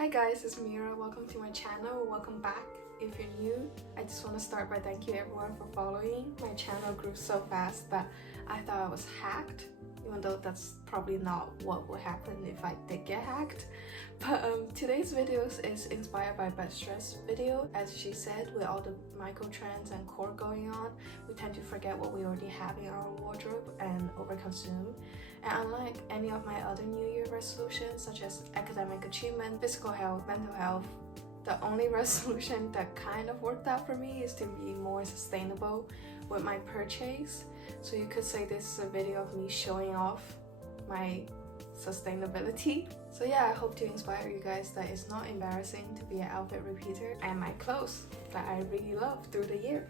Hi guys, it's Mira. Welcome to my channel. Welcome back. If you're new, I just want to start by thanking you everyone for following. My channel grew so fast that I thought I was hacked, even though that's probably not what would happen if I did get hacked. But today's videos is inspired by Best Dress video. As she said, with all the micro trends and core going on, we tend to forget what we already have in our wardrobe and overconsume. And unlike any of my other New Year resolutions, such as academic achievement, physical health, mental health, the only resolution that kind of worked out for me is to be more sustainable with my purchase. So you could say this is a video of me showing off my sustainability. So yeah, I hope to inspire you guys that it's not embarrassing to be an outfit repeater and my clothes that I really love through the year.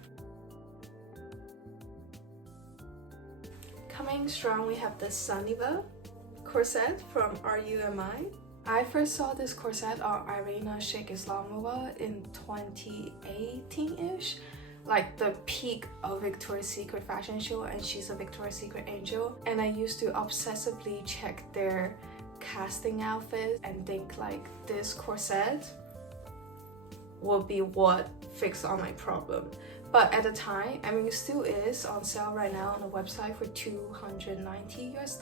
Coming strong, we have the Sunniva corset from RUMI. I first saw this corset on Irina Sheikh Islamova in 2018-ish, like the peak of Victoria's Secret fashion show, and she's a Victoria's Secret angel. And I used to obsessively check their casting outfits and think like this corset will be what fixed all my problem. But at the time, I mean, it still is on sale right now on the website for $290 US,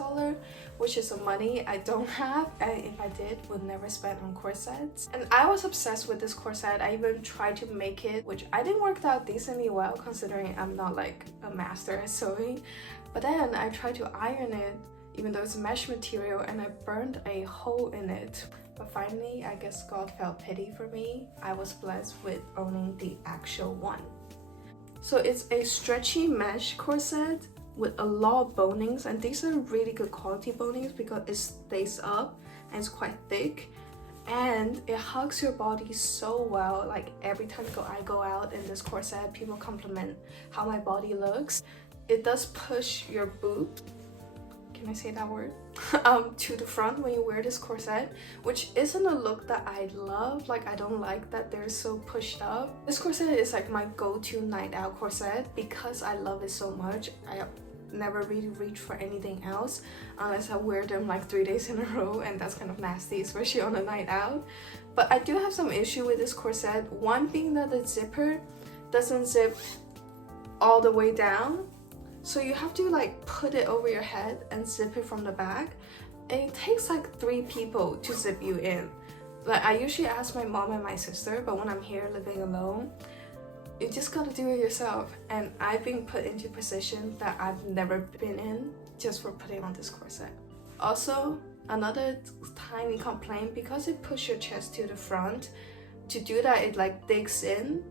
which is some money I don't have, and if I did, would never spend on corsets. And I was obsessed with this corset. I even tried to make it, which I didn't work out decently well considering I'm not like a master at sewing. But then I tried to iron it, even though it's mesh material, and I burned a hole in it. But finally, I guess God felt pity for me. I was blessed with owning the actual one. So it's a stretchy mesh corset with a lot of bonings, and these are really good quality bonings because it stays up and it's quite thick and it hugs your body so well. Like every time I go out in this corset, people compliment how my body looks. It does push your boob, can I say that word? To the front when you wear this corset, which isn't a look that I love. Like, I don't like that they're so pushed up. This corset is like my go-to night out corset because I love it so much. I never really reach for anything else unless I wear them like 3 days in a row, and that's kind of nasty, especially on a night out. But I do have some issue with this corset. One being that the zipper doesn't zip all the way down. So you have to like put it over your head and zip it from the back. And it takes like 3 people to zip you in. Like, I usually ask my mom and my sister, but when I'm here living alone, you just gotta do it yourself. And I've been put into positions that I've never been in just for putting on this corset. Also, another tiny complaint, because it pushes your chest to the front, to do that it like digs in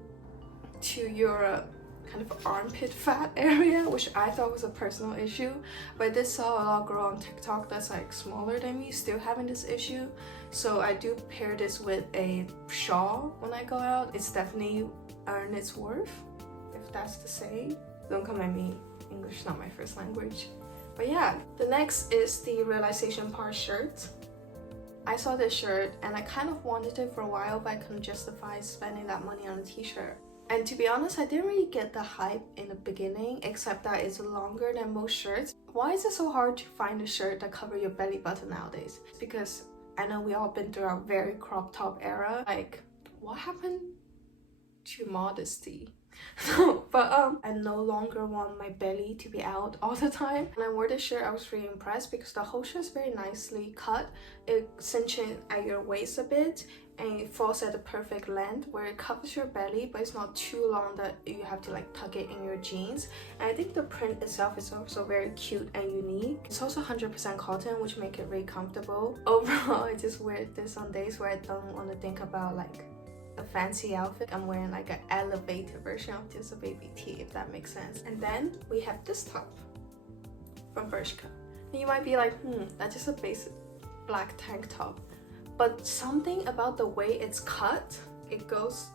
to your kind of armpit fat area, which I thought was a personal issue. But I did saw a lot of girl on TikTok that's like smaller than me still having this issue. So I do pair this with a shawl when I go out. It's definitely earned its worth, if that's the saying. Don't come at me, English is not my first language. But yeah, the next is the Realization Part shirt. I saw this shirt and I kind of wanted it for a while, but I couldn't justify spending that money on a t-shirt. And to be honest, I didn't really get the hype in the beginning, except that it's longer than most shirts. Why is it so hard to find a shirt that covers your belly button nowadays? It's because I know we all been through a very crop top era. Like, what happened to modesty? But I no longer want my belly to be out all the time. When I wore this shirt, I was really impressed because the whole shirt is very nicely cut. It cinches at your waist a bit, and it falls at the perfect length where it covers your belly, but it's not too long that you have to like tuck it in your jeans. And I think the print itself is also very cute and unique. It's also 100% cotton, which make it really comfortable. Overall, I just wear this on days where I don't want to think about like a fancy outfit. I'm wearing like an elevated version of just a baby tee, if that makes sense. And then we have this top from Bershka. And you might be like, that's just a basic black tank top. But something about the way it's cut, it goes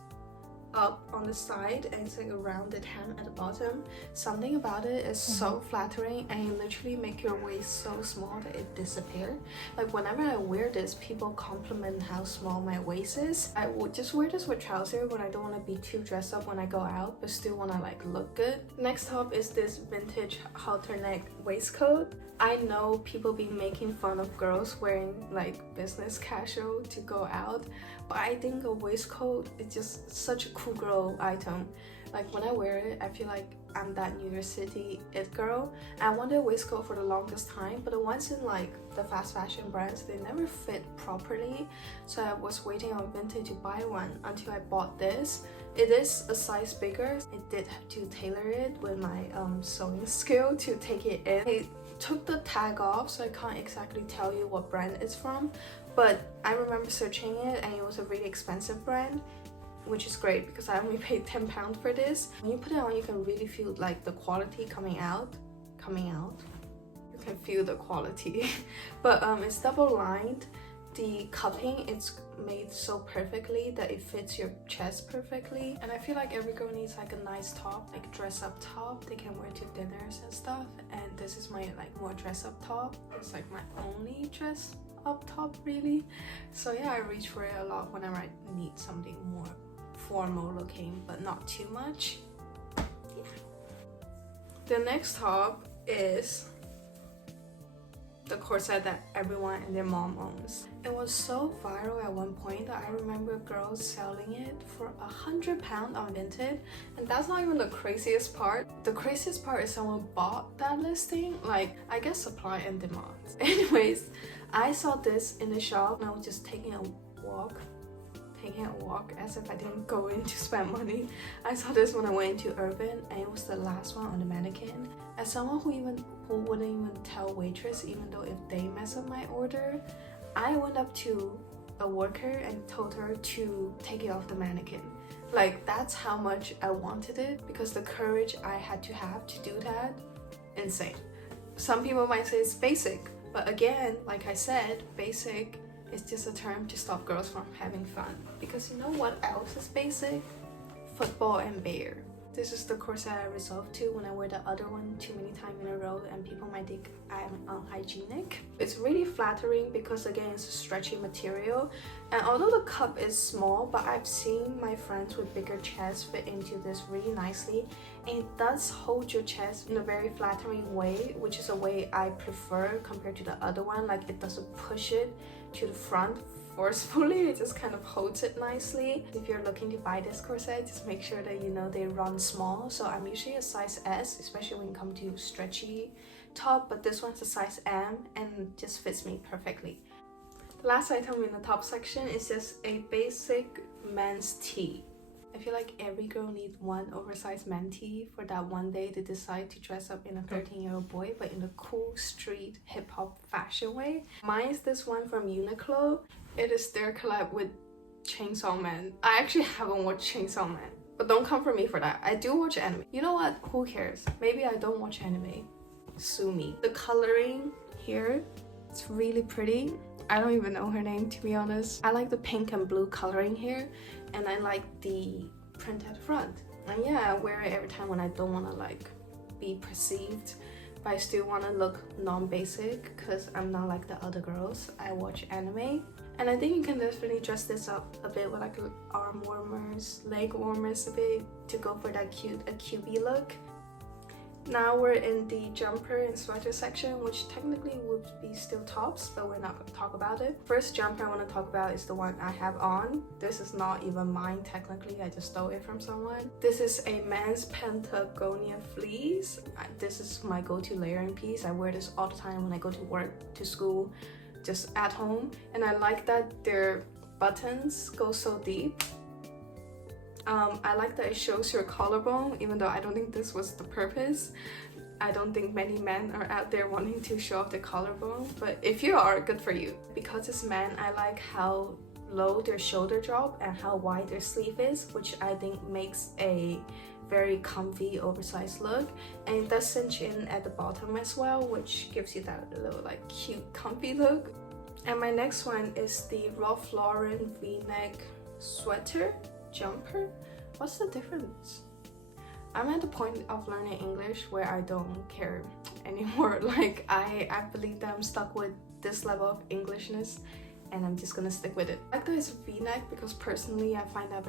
up on the side and it's like a rounded hem at the bottom. Something about it is so flattering and it literally make your waist so small that it disappears. Like whenever I wear this, people compliment how small my waist is. I would just wear this with trousers when I don't want to be too dressed up when I go out but still want to like look good. Next top is this vintage halter neck waistcoat. I know people be making fun of girls wearing like business casual to go out, but I think a waistcoat is just such a cool girl item. Like when I wear it, I feel like I'm that New York City it girl. I wanted a waistcoat for the longest time, but the ones in like the fast fashion brands, they never fit properly. So I was waiting on Vinted to buy one until I bought this. It is a size bigger. I did have to tailor it with my sewing skill to take it in. I took the tag off, so I can't exactly tell you what brand it's from, but I remember searching it and it was a really expensive brand, which is great because I only paid £10 for this. When you put it on, you can really feel like the quality coming out. You can feel the quality. But it's double lined. The cupping, it's made so perfectly that it fits your chest perfectly. And I feel like every girl needs like a nice top, like dress up top they can wear to dinners and stuff. And this is my like more dress up top. It's like my only dress up top really. So yeah, I reach for it a lot whenever I need something more formal looking but not too much. Yeah. The next top is the corset that everyone and their mom owns. It was so viral at one point that I remember girls selling it for £100 on Vinted, and that's not even the craziest part. The craziest part is someone bought that listing. Like, I guess supply and demand. Anyways, I saw this in the shop and I was just taking a walk as if I didn't go in to spend money. I saw this when I went into Urban and it was the last one on the mannequin. As someone who wouldn't even tell waitress even though if they mess up my order, I went up to a worker and told her to take it off the mannequin. Like, that's how much I wanted it, because the courage I had to have to do that, insane. Some people might say it's basic, but again, like I said, basic is just a term to stop girls from having fun. Because you know what else is basic? Football and bear. This is the corset I resolved to when I wear the other one too many times in a row and people might think I'm unhygienic. It's really flattering because again it's a stretchy material, and although the cup is small, but I've seen my friends with bigger chests fit into this really nicely, and it does hold your chest in a very flattering way, which is a way I prefer compared to the other one. Like, it doesn't push it to the front forcefully, it just kind of holds it nicely. If you're looking to buy this corset, just make sure that you know they run small. So I'm usually a size S, especially when it comes to stretchy top, but this one's a size M and just fits me perfectly. The last item in the top section is just a basic men's tee. I feel like every girl needs one oversized man tee for that one day they decide to dress up in a 13-year-old boy, but in a cool street hip-hop fashion way. Mine is this one from Uniqlo. It is their collab with Chainsaw Man. I actually haven't watched Chainsaw Man, but don't come for me for that. I do watch anime. You know what? Who cares? Maybe I don't watch anime. Sue me. The coloring here, it's really pretty. I don't even know her name, to be honest. I like the pink and blue coloring here, and I like the print at the front. And yeah, I wear it every time when I don't want to like be perceived, but I still want to look non-basic because I'm not like the other girls. I watch anime. And I think you can definitely dress this up a bit with like arm warmers, leg warmers a bit to go for that cute, a cubey look. Now we're in the jumper and sweater section, which technically would be still tops, but we're not going to talk about it. First jumper I want to talk about is the one I have on. This is not even mine technically, I just stole it from someone. This is a men's Patagonia fleece. This is my go-to layering piece. I wear this all the time when I go to work, to school, just at home, and I like that their buttons go so deep. I like that it shows your collarbone, even though I don't think this was the purpose. I don't think many men are out there wanting to show off their collarbone, but if you are, good for you. Because it's men, I like how low their shoulder drop and how wide their sleeve is, which I think makes a very comfy oversized look, and it does cinch in at the bottom as well, which gives you that little like cute comfy look. And my next one is the Ralph Lauren v-neck sweater jumper. What's the difference? I'm at the point of learning English where I don't care anymore. Like I believe that I'm stuck with this level of Englishness and I'm just gonna stick with it. I like this V-neck because personally I find that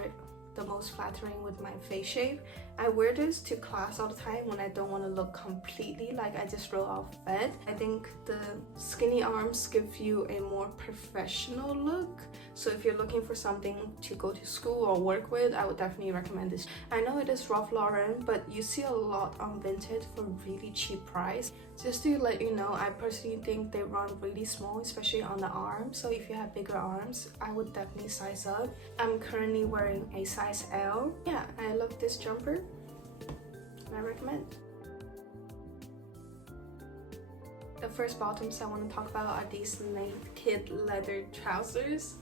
the most flattering with my face shape. I wear this to class all the time when I don't want to look completely like I just roll off bed. I think the skinny arms give you a more professional look. So if you're looking for something to go to school or work with, I would definitely recommend this. I know it is Ralph Lauren, but you see a lot on Vinted for really cheap price. Just to let you know, I personally think they run really small, especially on the arms. So if you have bigger arms, I would definitely size up. I'm currently wearing a size L. Yeah, I love this jumper. I recommend. The first bottoms I want to talk about are these naked leather trousers.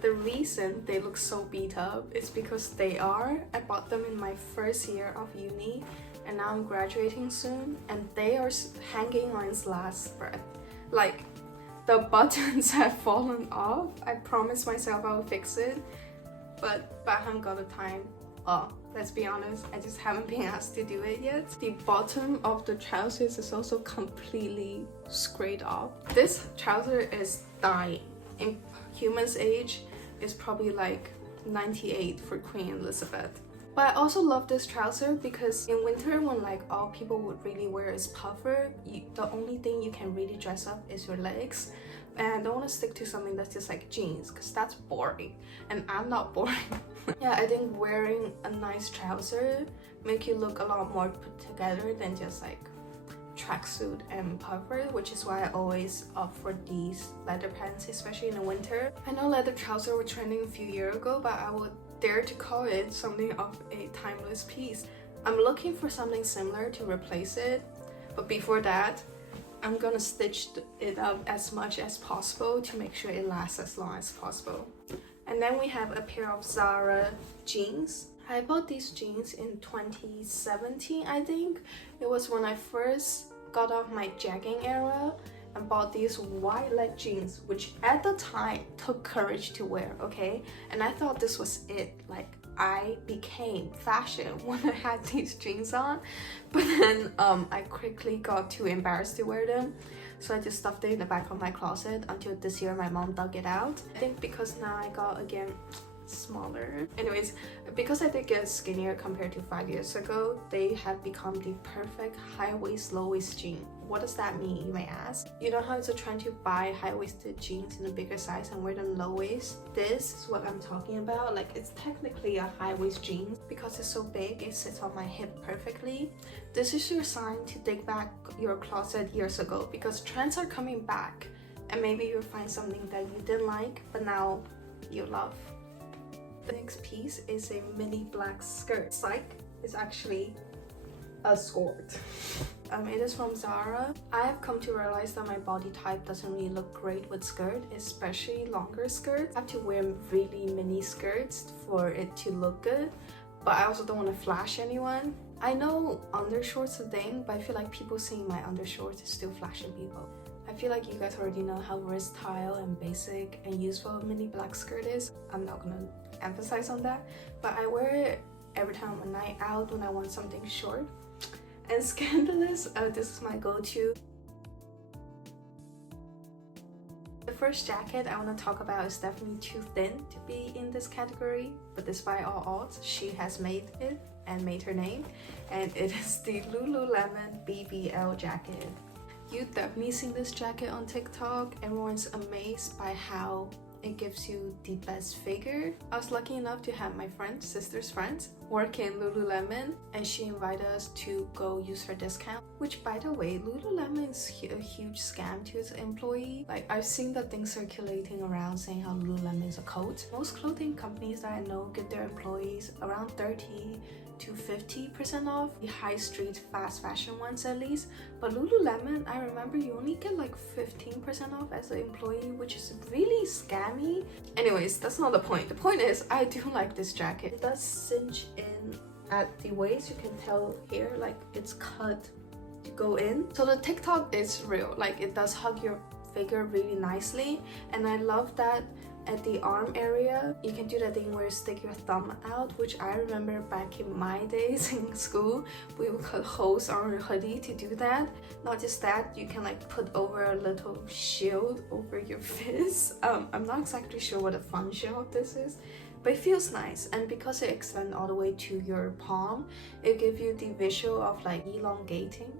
The reason they look so beat up is because they are. I bought them in my first year of uni and now I'm graduating soon and they are hanging on its last breath. Like the buttons have fallen off. I promised myself I would fix it, but I haven't got the time. Let's be honest, I just haven't been asked to do it yet. The bottom of the trousers is also completely scraped off. This trouser is dying. In humans' age, it's probably like 98 for Queen Elizabeth. But I also love this trouser because in winter when like all people would really wear is puffer, the only thing you can really dress up is your legs. And I don't want to stick to something that's just like jeans because that's boring and I'm not boring. Yeah, I think wearing a nice trouser make you look a lot more put together than just like tracksuit and puffer, which is why I always opt for these leather pants, especially in the winter. I know leather trousers were trending a few years ago, but I would dare to call it something of a timeless piece. I'm looking for something similar to replace it, but before that, I'm gonna stitch it up as much as possible to make sure it lasts as long as possible. And then we have a pair of Zara jeans. I bought these jeans in 2017, I think. It was when I first got off my jegging era and bought these wide leg jeans, which at the time took courage to wear, okay? And I thought this was it. Like, I became fashion when I had these jeans on, but then I quickly got too embarrassed to wear them, so I just stuffed it in the back of my closet until this year my mom dug it out. I think because now I got again smaller. Anyways, because I did get skinnier compared to 5 years ago, they have become the perfect high-waist, low-waist jean. What does that mean, you may ask? You know how it's a trend to buy high-waisted jeans in a bigger size and wear them low-waist? This is what I'm talking about. Like, it's technically a high-waist jean because it's so big, it sits on my hip perfectly. This is your sign to dig back your closet years ago because trends are coming back and maybe you'll find something that you didn't like but now you love. The next piece is a mini black skirt. It's actually a skirt. It is from Zara. I have come to realize that my body type doesn't really look great with skirt, especially longer skirts. I have to wear really mini skirts for it to look good, but I also don't want to flash anyone. I know undershorts a thing, but I feel like people seeing my undershorts is still flashing people. I feel like you guys already know how versatile and basic and useful a mini black skirt is. I'm not gonna emphasize on that, but I wear it every time I'm a night out when I want something short and scandalous. This is my go-to. The first jacket I want to talk about is definitely too thin to be in this category, but despite all odds, she has made it and made her name, and it is the Lululemon BBL jacket. You've definitely seen this jacket on TikTok. Everyone's amazed by how it gives you the best figure. I was lucky enough to have my sister's friends work in Lululemon, and she invited us to go use her discount, which by the way, Lululemon is a huge scam to its employee. Like, I've seen the thing circulating around saying how Lululemon is a cult. Most clothing companies that I know give their employees around 30 to 50% off, the high street fast fashion ones at least, but Lululemon, I remember you only get like 15% off as an employee, which is really scammy. Anyways, that's not the point. The point is, I do like this jacket. It does cinch in at the waist. You can tell here, like, it's cut to go in. So the TikTok is real. Like, it does hug your figure really nicely, and I love that at the arm area, you can do that thing where you stick your thumb out, which I remember back in my days in school, we would cut holes on your hoodie to do that. Not just that, you can like put over a little shield over your fist. I'm not exactly sure what a fun shield this is, but it feels nice. And because it extends all the way to your palm, it gives you the visual of like elongating.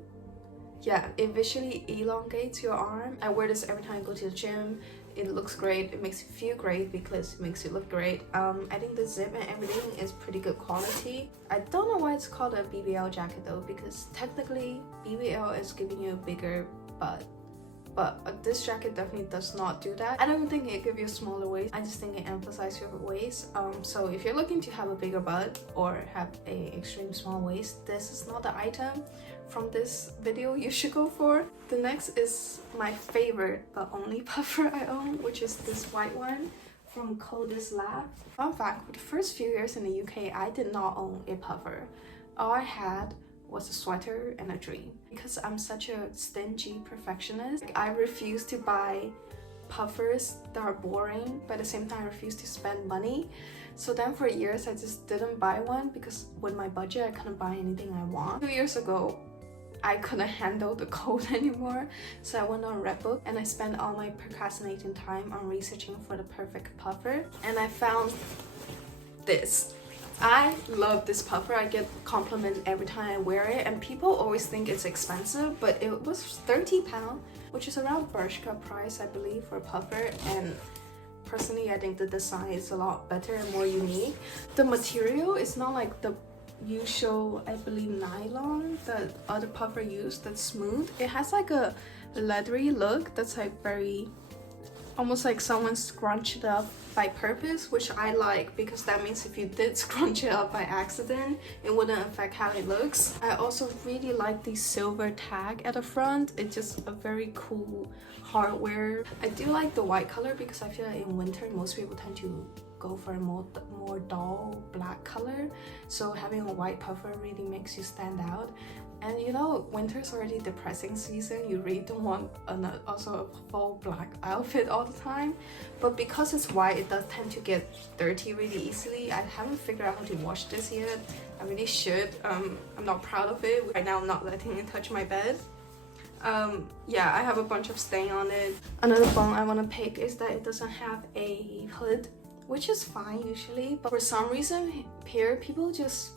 Yeah, it visually elongates your arm. I wear this every time I go to the gym. It looks great, it makes you feel great because it makes you look great. I think the zip and everything is pretty good quality. I don't know why it's called a BBL jacket though, because technically BBL is giving you a bigger butt, but this jacket definitely does not do that. I don't think it gives you a smaller waist, I just think it emphasizes your waist. So if you're looking to have a bigger butt or have a extreme small waist, this is not the item from this video you should go for. The next is my favorite but only puffer I own, which is this white one from Coldest Lab. Fun fact, for the first few years in the UK, I did not own a puffer. All I had was a sweater and a dream. Because I'm such a stingy perfectionist, I refuse to buy puffers that are boring, but at the same time I refuse to spend money. So then for years I just didn't buy one because with my budget I couldn't buy anything I want. 2 years ago, I couldn't handle the cold anymore, so I went on Redbook and I spent all my procrastinating time on researching for the perfect puffer, and I found this. I love this puffer. I get compliments every time I wear it, and people always think it's expensive, but it was £30, which is around Bershka price I believe for a puffer. And personally I think the design is a lot better and more unique. The material is not like the usual, I believe, nylon that other puffer use that's smooth. It has like a leathery look that's like very almost like someone scrunched it up by purpose, which I like because that means if you did scrunch it up by accident, it wouldn't affect how it looks. I also really like the silver tag at the front. It's just a very cool hardware. I do like the white color because I feel like in winter most people tend to go for a more dull black color, so having a white puffer really makes you stand out. And you know, winter's already depressing season, you really don't want also a full black outfit all the time, but because it's white it does tend to get dirty really easily. I haven't figured out how to wash this yet. I really should. I'm not proud of it. Right now I'm not letting it touch my bed. Yeah, I have a bunch of stain on it. Another bone I want to pick is that it doesn't have a hood, which is fine usually, but for some reason here people just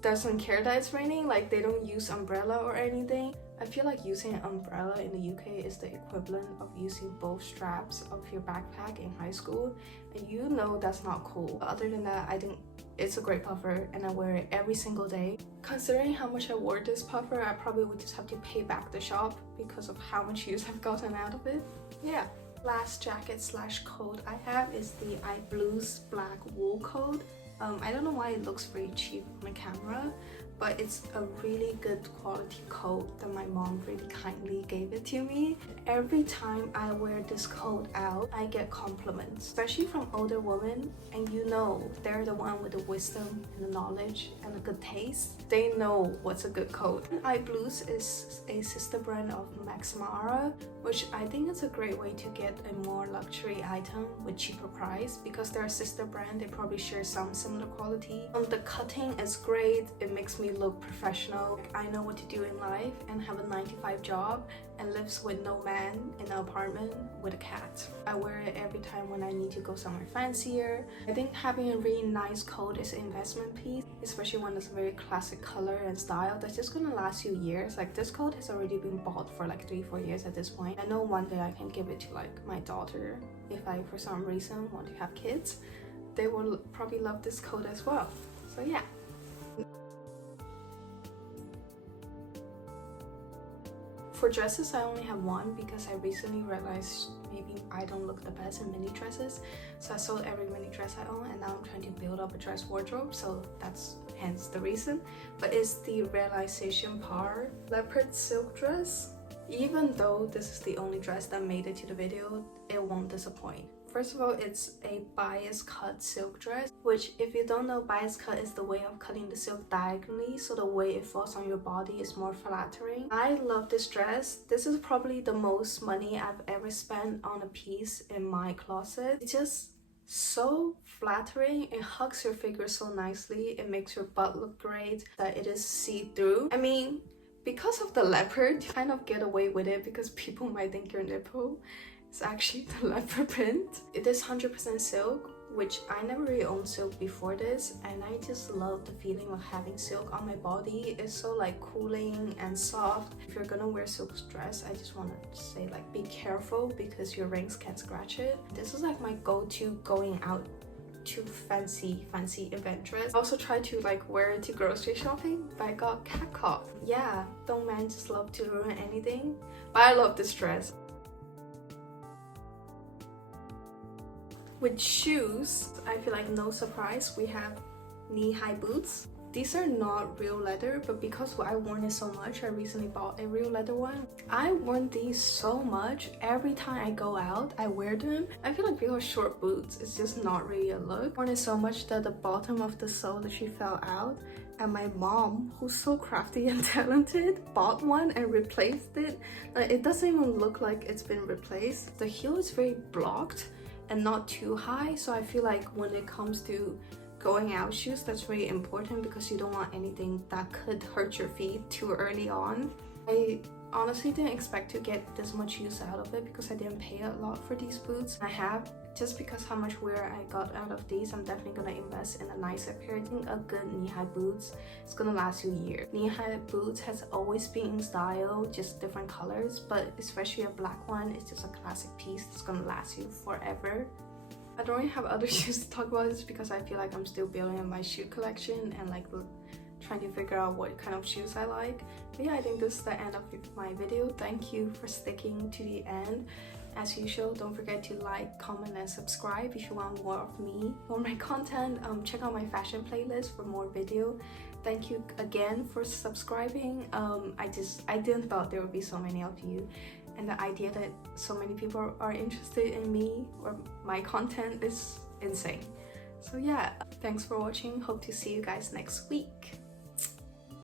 doesn't care that it's raining. Like they don't use umbrella or anything. I feel like using an umbrella in the UK is the equivalent of using both straps of your backpack in high school, and you know that's not cool. Other than that, I think it's a great puffer and I wear it every single day. Considering how much I wore this puffer, I probably would just have to pay back the shop because of how much use I've gotten out of it. Yeah. Last jacket slash coat I have is the iBlues black wool coat. I don't know why it looks very cheap on the camera, but it's a really good quality coat that my mom really kindly gave it to me. Every time I wear this coat out, I get compliments, especially from older women, and you know they're the one with the wisdom and the knowledge and the good taste. They know what's a good coat. iBlues is a sister brand of Max Mara, which I think is a great way to get a more luxury item with cheaper price. Because they're a sister brand, they probably share some similar quality. The cutting is great, it makes me look professional. I know what to do in life and have a 9-to-5 job and lives with no man in an apartment with a cat. I wear it every time when I need to go somewhere fancier. I think having a really nice coat is an investment piece, especially when it's a very classic color and style that's just gonna last you years. Like this coat has already been bought for like 3-4 years at this point. I know one day I can give it to like my daughter if I for some reason want to have kids. They will probably love this coat as well. So yeah. For dresses, I only have one because I recently realized maybe I don't look the best in mini dresses. So I sold every mini dress I own and now I'm trying to build up a dress wardrobe, so that's hence the reason. But it's the Realization Par leopard silk dress. Even though this is the only dress that made it to the video, it won't disappoint. First of all, it's a bias cut silk dress, which if you don't know, bias cut is the way of cutting the silk diagonally, so the way it falls on your body is more flattering. I love this dress. This is probably the most money I've ever spent on a piece in my closet. It just so flattering. It hugs your figure so nicely. It makes your butt look great, that it is see-through. I mean, because of the leopard, you kind of get away with it because people might think your nipple is actually the leopard print. It is 100% silk, which I never really owned silk before this, and I just love the feeling of having silk on my body. It's so like cooling and soft. If you're gonna wear silk dress, I just want to say like be careful because your rings can scratch it. This is like my go-to going out to fancy event dress. I also try to like wear it to grocery shopping, but I got catcaught. Yeah, don't men just love to ruin anything? But I love this dress. With shoes, I feel like no surprise, we have knee-high boots. These are not real leather, but because I worn it so much, I recently bought a real leather one. I worn these so much. Every time I go out, I wear them. I feel like real short boots, it's just not really a look. I worn it so much that the bottom of the sole literally fell out. And my mom, who's so crafty and talented, bought one and replaced it. Like, it doesn't even look like it's been replaced. The heel is very blocked and not too high, so I feel like when it comes to going out shoes, that's very important because you don't want anything that could hurt your feet too early on. I honestly didn't expect to get this much use out of it because I didn't pay a lot for these boots. I have, just because how much wear I got out of these, I'm definitely gonna invest in a nicer pair. I think a good knee-high boots, it's gonna last you a year. Knee-high boots has always been in style, just different colors, but especially a black one, it's just a classic piece that's gonna last you forever. I don't really have other shoes to talk about this because I feel like I'm still building on my shoe collection and like trying to figure out what kind of shoes I like. But yeah, I think this is the end of my video. Thank you for sticking to the end. As usual, don't forget to like, comment, and subscribe if you want more of me, more my content. Check out my fashion playlist for more video. Thank you again for subscribing. I didn't thought there would be so many of you, and the idea that so many people are interested in me or my content is insane. So yeah, thanks for watching. Hope to see you guys next week.